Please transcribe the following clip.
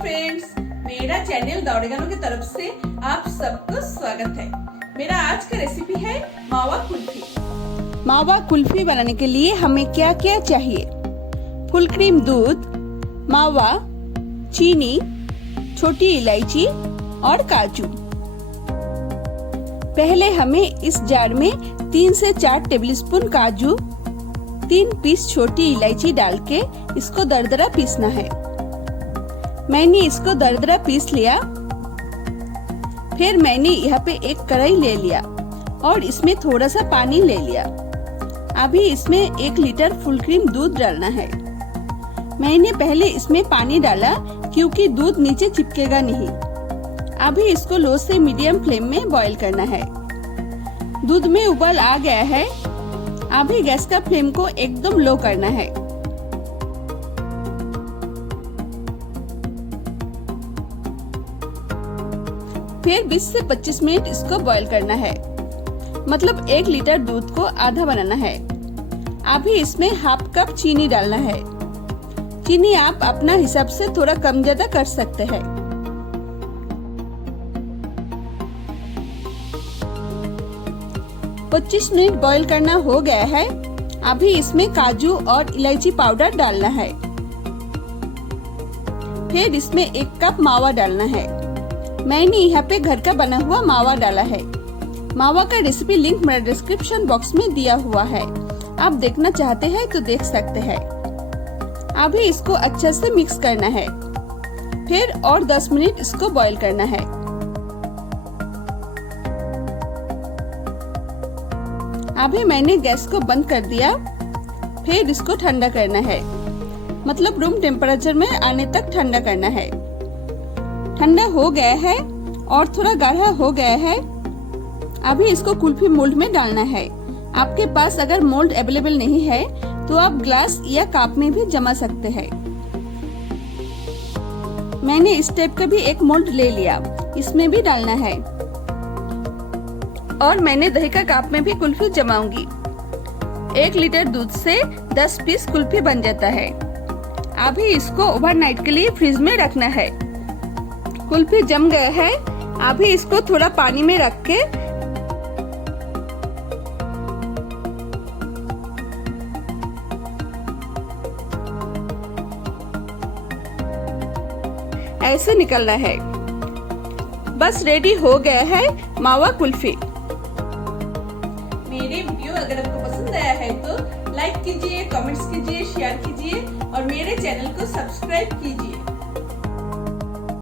Friends, मेरा channel oregano की तरफ से आप सबको स्वागत है। मेरा आज का रेसिपी है मावा कुल्फी। मावा कुल्फी बनाने के लिए हमें क्या क्या चाहिए? फुल क्रीम दूध, मावा, चीनी, छोटी इलायची और काजू। पहले हमें इस जार में 3 से 4 टेबलस्पून काजू, 3 पीस छोटी इलायची डाल के इसको दरदरा पीसना है। मैंने इसको दरदरा पीस लिया। फिर मैंने यहाँ पे एक कढ़ाई ले लिया और इसमें थोड़ा सा पानी ले लिया। अभी इसमें 1 लीटर फुल क्रीम दूध डालना है। मैंने पहले इसमें पानी डाला क्योंकि दूध नीचे चिपकेगा नहीं। अभी इसको लो से मीडियम फ्लेम में बॉईल करना है। दूध में उबाल आ गया है। अभी गैस का फ्लेम को एकदम लो करना है। फिर 20 से 25 मिनट इसको बॉईल करना है। मतलब 1 लीटर दूध को आधा बनाना है। अभी इसमें हाफ कप चीनी डालना है। चीनी आप अपना हिसाब से थोड़ा कम ज्यादा कर सकते हैं। पच्चीस मिनट बॉईल करना हो गया है। अभी इसमें काजू और इलायची पाउडर डालना है। फिर इसमें 1 कप मावा डालना है। मैंने यहाँ पे घर का बना हुआ मावा डाला है। मावा का रेसिपी लिंक मेरे डिस्क्रिप्शन बॉक्स में दिया हुआ है। आप देखना चाहते हैं तो देख सकते हैं। अभी इसको अच्छे से मिक्स करना है। फिर और 10 मिनट इसको बॉईल करना है। अभी मैंने गैस को बंद कर दिया। फिर इसको ठंडा करना है। मतलब रूम टेम्परेचर में आने तक ठंडा करना है। ठंडा हो गया है और थोड़ा गाढ़ा हो गया है। अभी इसको कुल्फी मोल्ड में डालना है। आपके पास अगर मोल्ड अवेलेबल नहीं है तो आप ग्लास या कप में भी जमा सकते हैं। मैंने इस टाइप का भी एक मोल्ड ले लिया। इसमें भी डालना है। और मैंने दही का कप में भी कुल्फी जमाऊंगी। 1 लीटर दूध से 10 पीस कुल्फी बन जाता है। अभी इसको ओवरनाइट के लिए फ्रिज में रखना है। कुल्फी जम गया है। अभी इसको थोड़ा पानी में रख के ऐसे निकलना है। बस रेडी हो गया है मावा कुल्फी। मेरे वीडियो अगर आपको पसंद आया है तो लाइक कीजिए, कमेंट्स कीजिए, शेयर कीजिए और मेरे चैनल को सब्सक्राइब कीजिए।